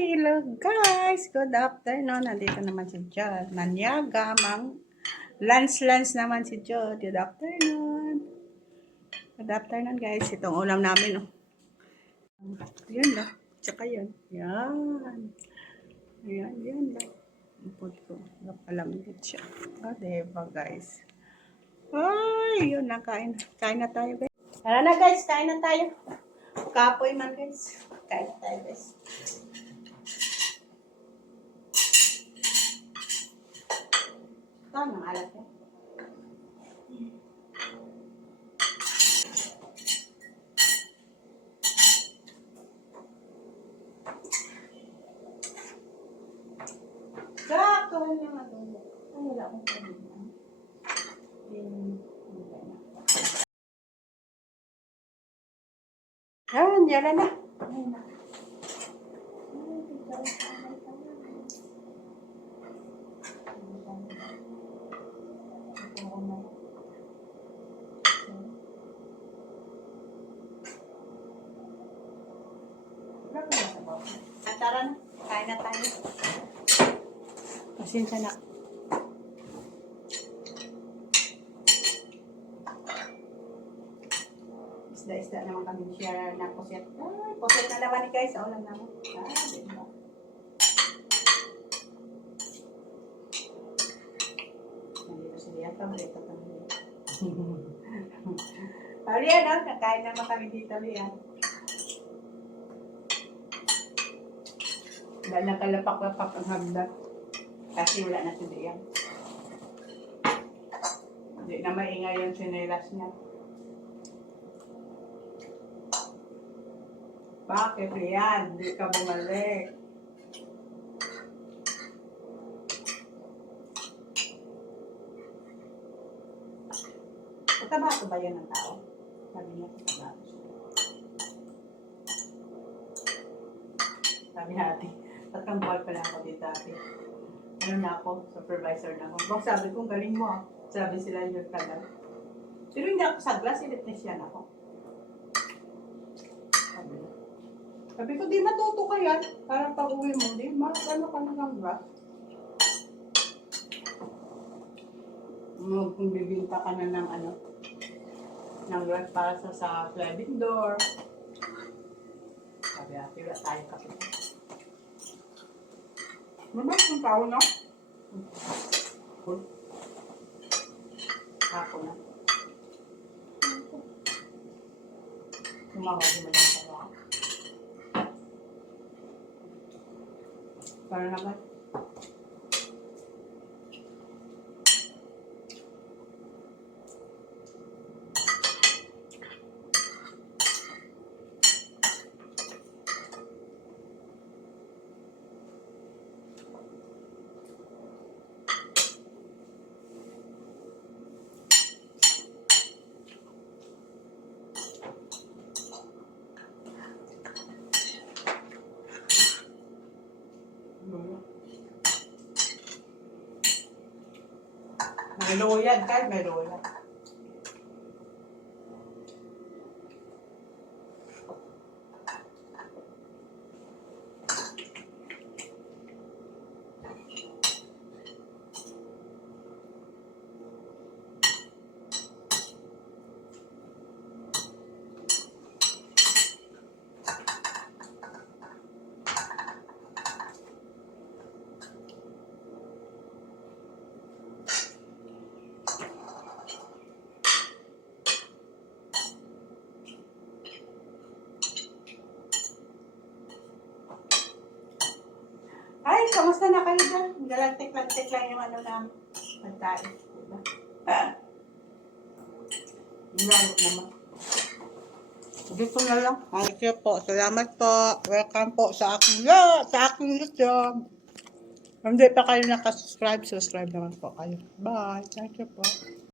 Hello guys! Good afternoon. Nandito naman si Jod. Manyaga, lunch naman si Jod. Good afternoon. Good afternoon guys. Itong ulam namin. Oh. Yun lang. Tsaka yun. Yan. Yan lang. Ipod ko. Napalamig siya. O, diba guys? Ay, yun na. Kain na tayo guys. Tara na guys. Kain na tayo. Kapoy man guys. Kain na tayo guys. Ito, ang alat ko. Sakto lang matulog. Ay, wala akong problema. Yan na. Tara na, kain na tayo. Pasensya na. Isda naman kami share na puset. Ay, puset na naman ni guys. Ulam naman. Diba? Nandito si Lian. Paborito pa niya. Lian, no? Kakain naman kami dito, Lian. Dahil nakalapak-lapak ang hagdan. Kasi wala na si Lian. Hindi na maingay yung sinelas niya. Bakit Lian? Hindi ka bumalik. Katabato ba yan ng tao? Sabi niya katabato siya. Sabi natin, tatlong buwan pa lang ako dito ate. Ano na ako? Supervisor na ako. Bang sabi ko, galing mo ah. Sabi sila yung tagal. Pero hindi ako sa glass, electrician ako. Sabi ko, di matuto ka yan. Para pag uwi mo, di ano ka na ng glass. Kung bibinta ka na ng ano, ng glass para sa sliding door. Sabi ate, wala tayo kasi. Mabait yung tao, no? Ako na. Tumawag mo na sa mga. Para naman. May loyan, kahit may loyan. Ay, kamusta na kayo dyan? Galantik-lantik lang yung ano namin. Pagkain. Diba? Lalo naman. Dito na lang. Thank you po. Salamat po. Welcome po sa aking YouTube. Kung hindi pa kayo nakasubscribe, subscribe naman po kayo. Bye. Thank you po.